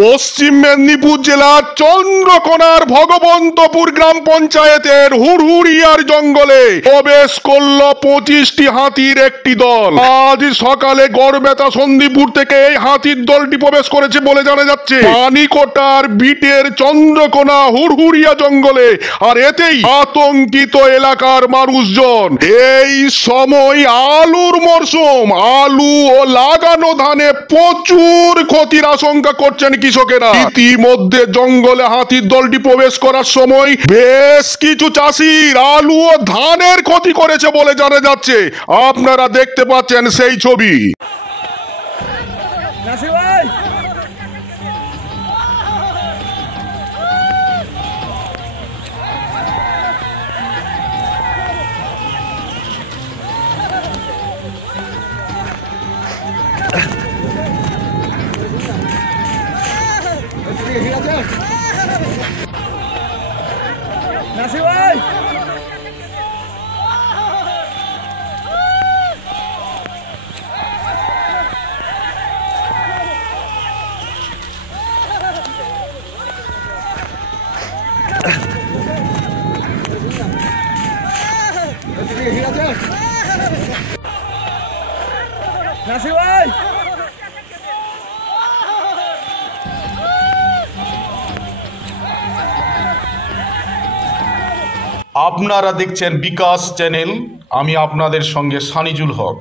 পশ্চিম মেদিনীপুর জেলার চন্দ্রকোনার ভগবন্তপুর গ্রাম পঞ্চায়েতের হুড়হুড়িয়ার জঙ্গলে প্রবেশ করল 25টি হাতির একটি দল। আজ সকালে গড়বেতা সন্দীপুর থেকে এই হাতির দলটি প্রবেশ করেছে বলে জানা যাচ্ছে। পানিকোটার বিটের চন্দ্রকোনা হুড়হুড়িয়া জঙ্গলে, আর এতেই আতঙ্কিত এলাকার মানুষজন। এই সময় আলুর মরশুম, আলু ও লাগানো ধানে প্রচুর ক্ষতির আশঙ্কা করছেন কৃষকেরা। ইতিমধ্যে জঙ্গলে হাতির দলটি প্রবেশ করার সময় বেশ কিছু চাষির আলু ও ধানের ক্ষতি করেছে বলে জানা যাচ্ছে। আপনারা দেখতে পাচ্ছেন সেই ছবি। আপনারা দেখছেন বিকাশ চ্যানেল, আমি আপনাদের সঙ্গে সানিজুল হক।